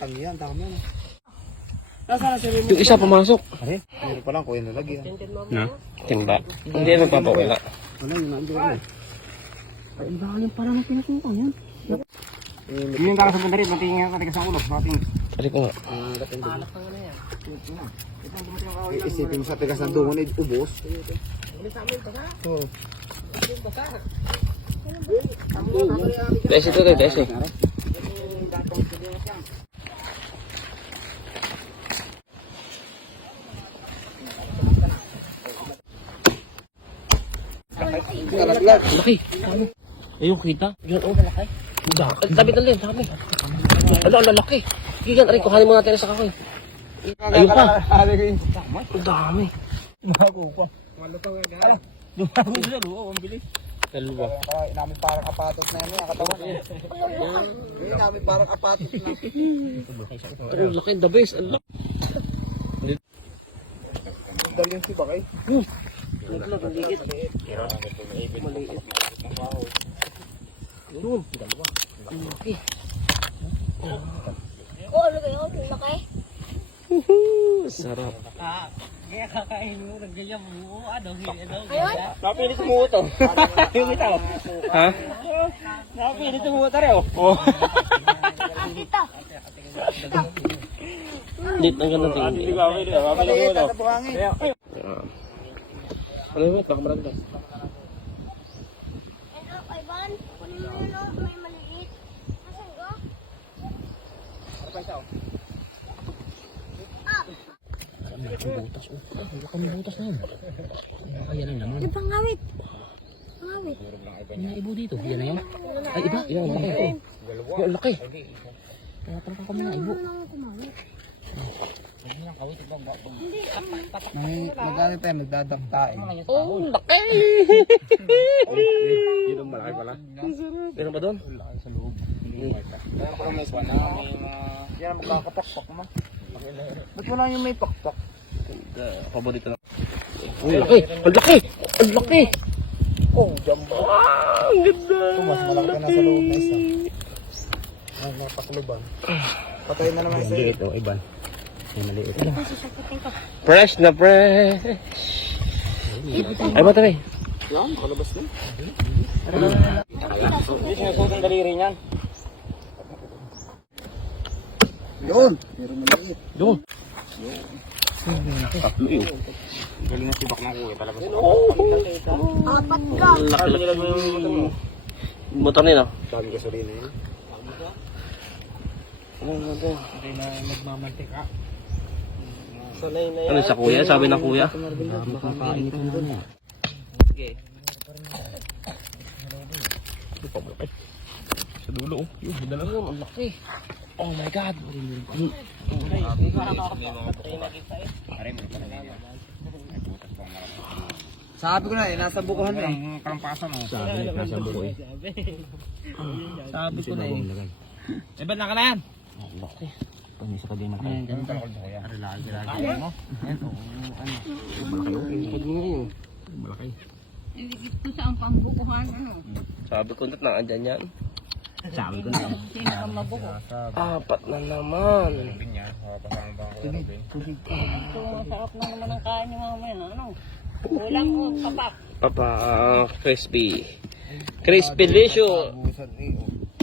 Batang yan, dami yan. Nasaan na si Remo? Yung isa pumasok. Pare, meron pa lang kuya nalagyan. Na? Timba. Hindi na magpapawala. Wala yun, nandiyo na. Ay, lalim parang ang pinasukan yan. Yung kala sa bandari, matingin ka sa ulo. Pari ko nga. Isipin mo sa tigas ng dungon, ubos. Oo. Desi to tayo, desi. Laki. Ayun, kita. Yan, oh, malaki. Tabi na rin, dami. Ala, laki. Gigan, aray, kuhanin mo natin sa kakoy. Ayun pa. Ang dami. Bago pa. Malutong nga gano'n. Lumago siya, luwa. Ang bilis. Dalawa. Namin parang apatot na yan, katawan. Namin parang apatot na. Ang laki, the best. Ang laki. Dali yung si Bakay. Naglag, ang ligit. Maliit. Yun. Dalawa. Ang laki. Oh, ano kayo? Laki? Sarap. Kaya kakain mo, nagganyan mo. Ano? Ayun? Napilit mo ito. Yung ito. Ha? Napilit mo ito rin. Oh. Dito. Lit ang ganda tingin. Maliit, sa buhangin. Ano yun? Baka maragdag. Ano, Ivan? Kunin mo yun, oh. May maliit. Nasaan ko? Ang laki ng butas. Ang laki ng butas na yun. Kaya lang naman. Yung pangawit. Pangawit. Yung naibo dito. Yan na yun. Ay, iba. Yan ang laki. Yan ang laki. Tinatampan kami ng ibo. Ano nang kumawit? Nagano tayo, nagdadaktain. Oh, laki! Yun ang malaki pala. Meron ba doon? Kaya pala may swan. Yan ang magkakapakpak mo. Ba't wala yung may pakpak? Paborito na. Uy, laki! Ang laki! Ang laki! Oh, jumbo. Ang ganda! Ito, mas malaki na sa loob na isa. Ay, napakuluban. Patay na naman isa. Maliit o, iban. Ay, maliit. Sasakitin ko. Fresh na fresh! Ay, ba tayo? Yan, makalabas na. Hindi sinusutong daliri niyan. Yun! Meron maliit. Doon. Galing na sibak ng kuya talaga. Apat ka. Laki-laki yung motor nila. Dami gasolina yun. Hindi na nagmamantika. Ano sa kuya? Sabi ng kuya? Sa dulo, oh. Yun, dala mo. Ang laki. Oh my God. Sabi ko na, nasa bukuhan na. Ang kalampasan mo. Sabi, nasa buko eh. Sabi ko na eh. Eh, ba't naka na yan? Ang laki. Pamisa ka din Ayan, natin. ganun talaga sa kuya. Lagi mo. Ayan, oo. Ano? Malaki oh. Pag mo yun. Malaki. Iligit ko sa ang pambukuhan. Ano? Sabi ko na andyan yan. Sabi ko na. Sino kang mabuko? Apat na naman. Ito, masarap na naman ang kain niyo mamaya. Ano? Ulang o kapak. Papa, crispy. Crispy delicious.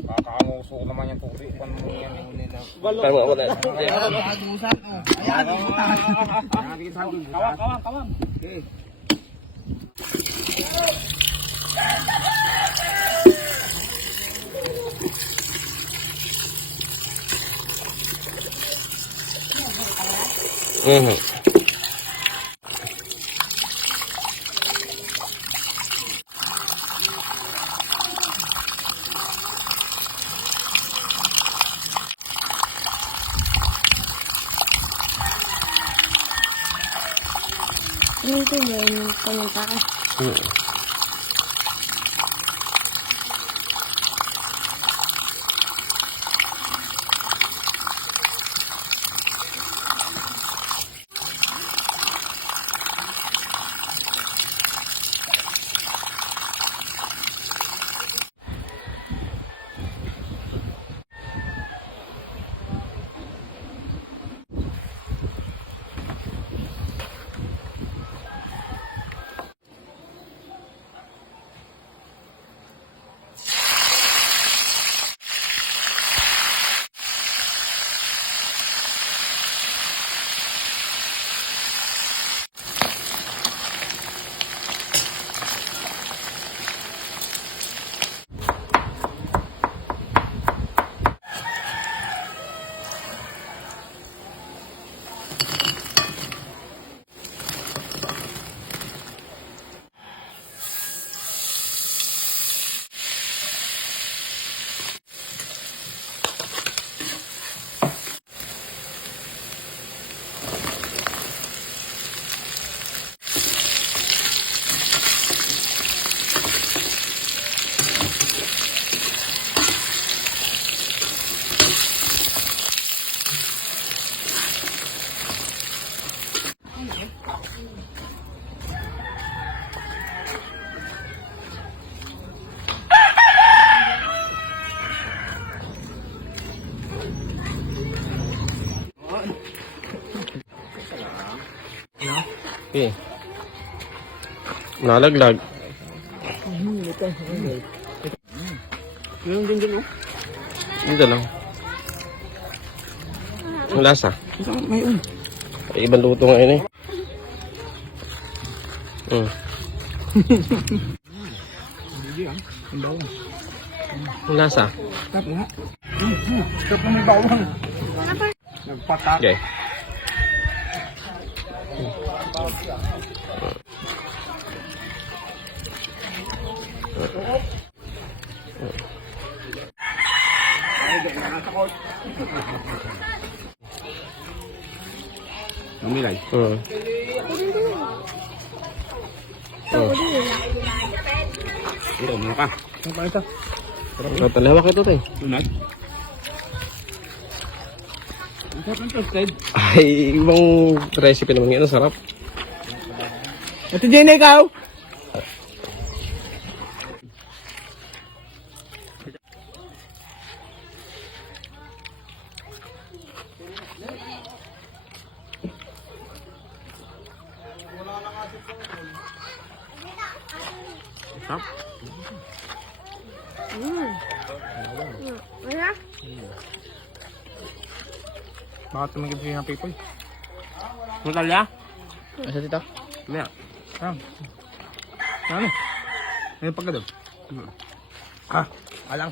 Kakaanguso ko naman yung tuti. Paano mo yan? Parang ako na. Kawang. Mhm. Ano ito ba yung panuntaan? Okay. Nalaglag. Yung din, oh. Dito lang. Ang lasa. Ngayon. Ay, ibang luto nga yun eh. Hindi ah. Ang bawang. Ang lasa. Tap nga. Tap na may bawang. Nagpatak. Okay. Namilay. Ito, muna ka. Ano pa ito? Talawak ito tayo. Tunag. Ang sarap ng toasted. Ay, ibang recipe naman yan. Ang sarap. Ito din ikaw. Sarap. Bakit tumigil siya ng people? Matalya? Asa tita? Kaya. Ano? Ngayon pagka doon. Alang.